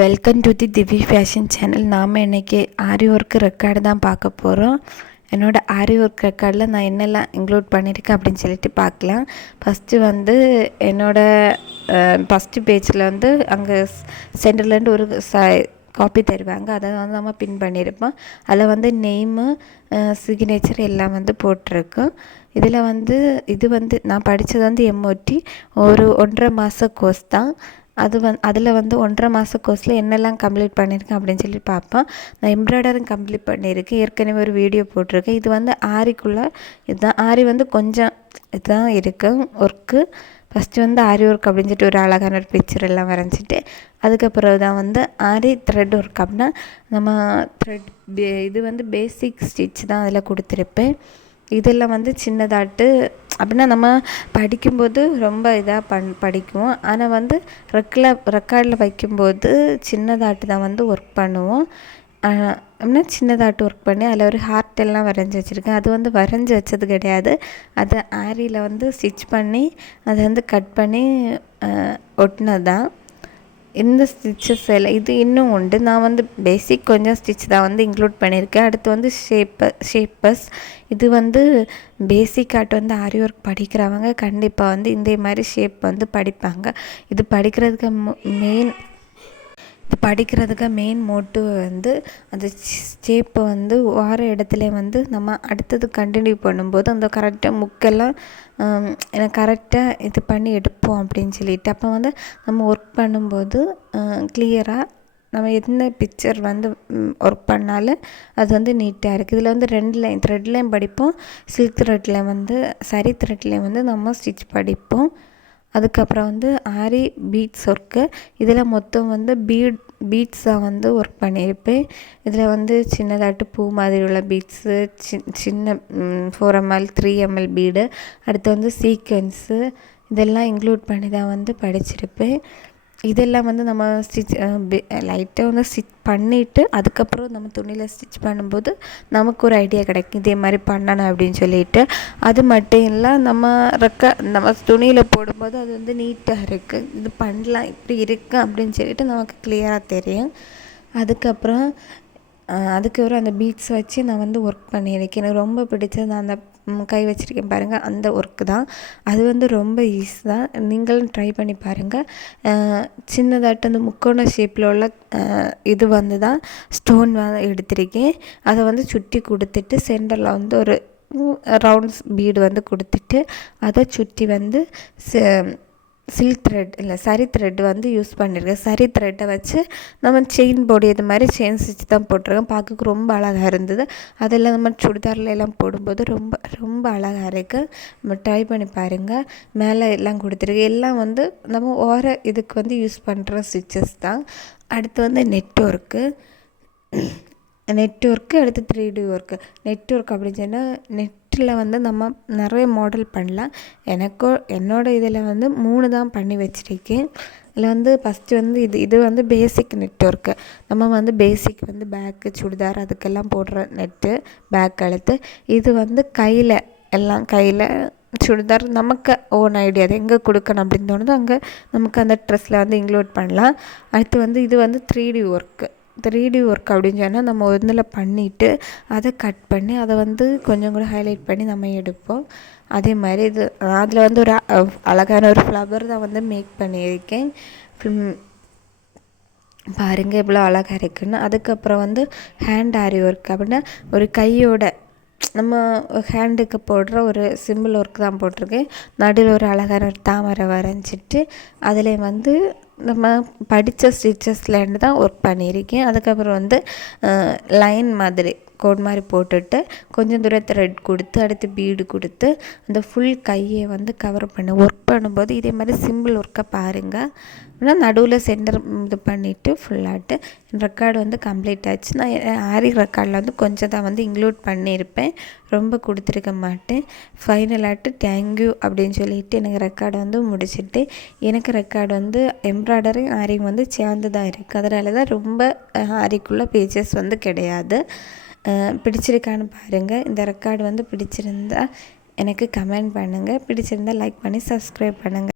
Welcome to the திவி fashion channel. நாம் இன்றைக்கி ஆரி ஒர்க்கு ரெக்கார்டு தான் பார்க்க போகிறோம். என்னோடய ஆரி ஒர்க் ரெக்கார்டில் நான் என்னெல்லாம் இன்க்ளூட் பண்ணியிருக்கேன் அப்படின்னு சொல்லிட்டு பார்க்கலாம். ஃபஸ்ட்டு என்னோடய ஃபஸ்ட்டு பேஜில் அங்கே சென்டர்லேருந்து ஒரு காப்பி தருவாங்க. அதை நம்ம பின் பண்ணியிருப்போம். அதில் நெய்மு சிக்னேச்சர் எல்லாம் போட்டிருக்கோம். இதில் இது நான் படித்தது எம்ஓடி ஒரு 1.5 மாத கோர்ஸ் தான். அதில் 1.5 மாத கோர்ஸில் என்னெல்லாம் கம்ப்ளீட் பண்ணியிருக்கேன் அப்படின்னு சொல்லி பார்ப்போம். நான் எம்ப்ராய்டரும் கம்ப்ளீட் பண்ணியிருக்கேன். ஏற்கனவே ஒரு வீடியோ போட்டிருக்கேன். இது ஆரிக்குள்ளே இதுதான் ஆரி கொஞ்சம் இதுதான் இருக்குது ஒர்க்கு. ஃபஸ்ட்டு ஆரி ஒர்க் அப்படின்னு சொல்லிட்டு ஒரு அழகான ஒரு பிக்சர் எல்லாம் வரைஞ்சிட்டு அதுக்கப்புறம் தான் ஆரி த்ரெட் ஒர்க் அப்படின்னா நம்ம த்ரெட் இது பேசிக் ஸ்டிச் தான் அதில் கொடுத்துருப்பேன். இதெல்லாம் சின்னதாட்டு அப்படின்னா நம்ம படிக்கும்போது ரொம்ப இதாக படிக்குவோம். ஆனால் ரெக்கார்டில் வைக்கும்போது சின்னதாட்டு தான் ஒர்க் பண்ணுவோம். அப்படின்னா சின்னதாட்டு ஒர்க் பண்ணி அதில் ஒரு ஹார்ட் எல்லாம் வரைஞ்சி வச்சுருக்கேன். அது வரைஞ்சி வச்சது கிடையாது. அதை ஆரியில் ஸ்டிச் பண்ணி அதை கட் பண்ணி ஒட்டினது தான். இந்த ஸ்டிச்சஸ் எல்லாம் இது இன்னும் உண்டு. நான் பேசிக் கொஞ்சம் ஸ்டிச் தான் இன்க்ளூட் பண்ணியிருக்கேன். அடுத்து ஷேப்பர்ஸ் இது பேசிக்காட்டு ஆரி ஒர்க் படிக்கிறவங்க கண்டிப்பாக இந்த மாதிரி ஷேப் படிப்பாங்க. இது படிக்கிறதுக்கு மெயின் மோட்டிவ் அந்த ஷேப்பை வார இடத்துல நம்ம அடுத்தது கண்டினியூ பண்ணும்போது அந்த கரெக்டாக முக்கெல்லாம் கரெக்டாக இது பண்ணி எடுப்போம் அப்படின்னு சொல்லிட்டு அப்போ நம்ம ஒர்க் பண்ணும்போது கிளியராக நம்ம என்ன பிக்சர் ஒர்க் பண்ணாலும் அது நீட்டாக இருக்குது. இதில் 2 லைன் த்ரெட்லேயும் படிப்போம், சில்க் த்ரெட்லேயும் சரி த்ரெட்லேயும் நம்ம ஸ்டிச் படிப்போம். அதுக்கப்புறம் ஆரி பீட்ஸ் ஒர்க்கு. இதில் மொத்தம் பீட்ஸாக ஒர்க் பண்ணியிருப்பேன். இதில் சின்னதாட்டு பூ மாதிரி உள்ள பீட்ஸு, சின்ன 4 ml 3 ml பீடு, அடுத்து சீக்வென்ஸு இதெல்லாம் இன்க்ளூட் பண்ணி தான் படிச்சிருப்பேன். இதெல்லாம் நம்ம ஸ்டிச் லைட்டாக ஸ்டிச் பண்ணிவிட்டு அதுக்கப்புறம் நம்ம துணியில் ஸ்டிச் பண்ணும்போது நமக்கு ஒரு ஐடியா கிடைக்கும் இதே மாதிரி பண்ணணும் அப்படின்னு சொல்லிட்டு. அது மட்டும் இல்லை நம்ம துணியில் போடும்போது அது நீட்டாக இருக்குது, இது பண்ணலாம் இப்படி இருக்குது அப்படின்னு சொல்லிட்டு நமக்கு கிளியராக தெரியும். அதுக்கப்புறம் அந்த பீட்ஸ் வச்சு நான் ஒர்க் பண்ணியிருக்கேன். எனக்கு ரொம்ப பிடிச்சது அந்த கை வச்சுருக்கேன் பாருங்கள், அந்த ஒர்க்கு தான். அது ரொம்ப ஈஸி தான், நீங்களும் ட்ரை பண்ணி பாருங்கள். சின்னதாட்டு அந்த முக்கோண ஷேப்பில் உள்ள இது தான் ஸ்டோன் எடுத்திருக்கேன். அதை சுற்றி கொடுத்துட்டு சென்டரில் ஒரு ரவுண்ட்ஸ் பீடு கொடுத்துட்டு அதை சுற்றி சில்க் த்ரெட் இல்லை சரி த்ரெட் யூஸ் பண்ணியிருக்கேன். சரி த்ரெட்டை வச்சு நம்ம செயின் போடி இது மாதிரி செயின் ஸ்டிச் தான் போட்டிருக்கேன். பார்க்க ரொம்ப அழகாக இருந்தது. அதெல்லாம் நம்ம சுடிதாரில் எல்லாம் போடும்போது ரொம்ப ரொம்ப அழகாக இருக்குது. நம்ம ட்ரை பண்ணி பாருங்கள். மேலே எல்லாம் கொடுத்துருக்கு. எல்லாம் நம்ம ஓர இதுக்கு யூஸ் பண்ணுற ஸ்டிச்சஸ் தான். அடுத்து நெட் ஒர்க்கு அடுத்து 3D ஒர்க்கு. நெட் ஒர்க் அப்படின்னு சொன்னால் நெட்டில் நம்ம நிறைய மாடல் பண்ணலாம். என்னோட இதில் 3 தான் பண்ணி வச்சுருக்கேன். இதில் ஃபஸ்ட்டு இது பேசிக் நெட் ஒர்க்கு. நம்ம பேசிக் பேக்கு சுடிதார் அதுக்கெல்லாம் போடுற நெட்டு பேக் கழுத்து. இது கையில் சுடிதார் நமக்கு ஓன் ஐடியா அது எங்கே கொடுக்கணும் அப்படின்னு தோணுதோ அங்கே நமக்கு அந்த ட்ரெஸ்ஸில் இன்க்ளூட் பண்ணலாம். அடுத்து இது 3D ஒர்க்கு. 3D ஒர்க் அப்படின்னு சொன்னால் நம்ம ஒன்றில் பண்ணிவிட்டு அதை கட் பண்ணி அதை கொஞ்சம் கூட ஹைலைட் பண்ணி நம்ம எடுப்போம். அதே மாதிரி அதில் ஒரு அழகான ஒரு ஃப்ளவர் தான் மேக் பண்ணியிருக்கேன். பாருங்கள் இவ்வளோ அழகாக இருக்குன்னு. அதுக்கப்புறம் ஹேண்ட் ஆரி ஒர்க் அப்படின்னா ஒரு கையோட நம்ம ஹேண்டுக்கு போடுற ஒரு சிம்பிள் ஒர்க் தான் போட்டிருக்கேன். நடுவில் ஒரு அழகான ஒரு தாமரை வரைஞ்சிட்டு அதில் நம்ம படித்த ஸ்டிச்சஸ்லேருந்து தான் ஒர்க் பண்ணியிருக்கேன். அதுக்கப்புறம் லைன் மாதிரி கோட் மாதிரி போட்டுட்டு கொஞ்சம் தூரம் த்ரெட் கொடுத்து அடுத்து பீடு கொடுத்து அந்த ஃபுல் கையை கவர் பண்ண ஒர்க் பண்ணும்போது இதே மாதிரி சிம்பிள் ஒர்க்கை பாருங்கள். ஆனால் நடுவில் சென்டர் இது பண்ணிவிட்டு ஃபுல்லாட்டு ரெக்கார்டு கம்ப்ளீட் ஆச்சு. நான் ஆரி ரெக்கார்டில் கொஞ்சம் தான் இன்க்ளூட் பண்ணியிருப்பேன், ரொம்ப கொடுத்துருக்க மாட்டேன். ஃபைனலாட்டு தேங்க்யூ அப்படின்னு சொல்லிட்டு எனக்கு ரெக்கார்டு முடிச்சுட்டு எனக்கு ரெக்கார்டு எம்ப்ராய்டரி ஆரி சேர்ந்து தான் இருக்குது. அதனால தான் ரொம்ப ஆரிக்குள்ளே பேஜஸ் கிடையாது. பிடிச்சிருக்கான்னு பாருங்கள். இந்த ரெக்கார்டு பிடிச்சிருந்தா எனக்கு கமெண்ட் பண்ணுங்கள். பிடிச்சிருந்தால் லைக் பண்ணி சப்ஸ்கிரைப் பண்ணுங்கள்.